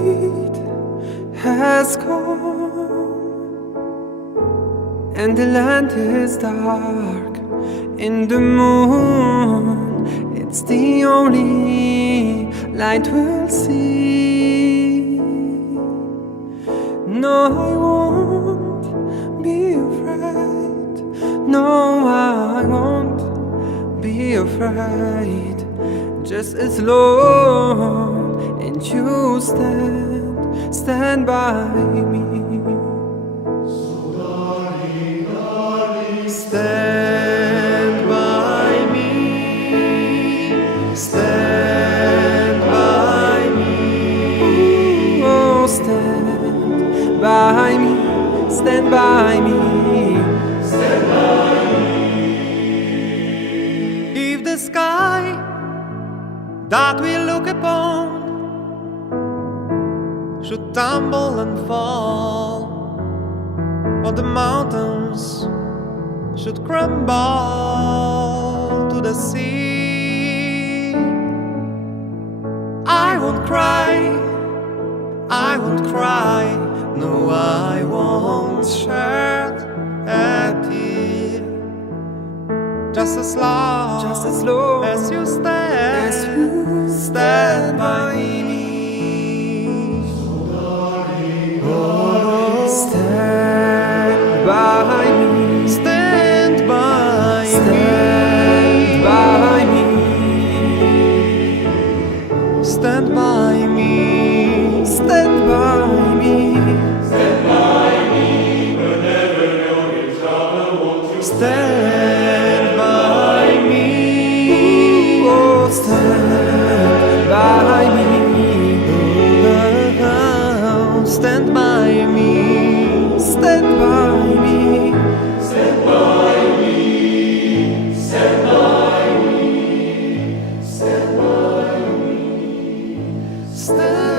night has come and the land is dark. In the moon, it's the only light we'll see. No, I won't be afraid. No, I won't be afraid. Just as long as you stand by me. So darling, darling, stand by me. Stand by me. Oh, stand by me. Stand by me. Stand by me. If the sky that we look upon should tumble and fall, or the mountains should crumble to the sea, I won't cry, I won't cry, no, I won't shed a tear. Just as long as you stand by me. So darling, darling, stand by me. Stand by me. Stand by me. Stand by me. Stand by me. Whenever you're in trouble, won't you stand by me? Oh, stand by me. Oh, stand by me. Stand by me. Stand by me. Stand by me. Stand by me. Stand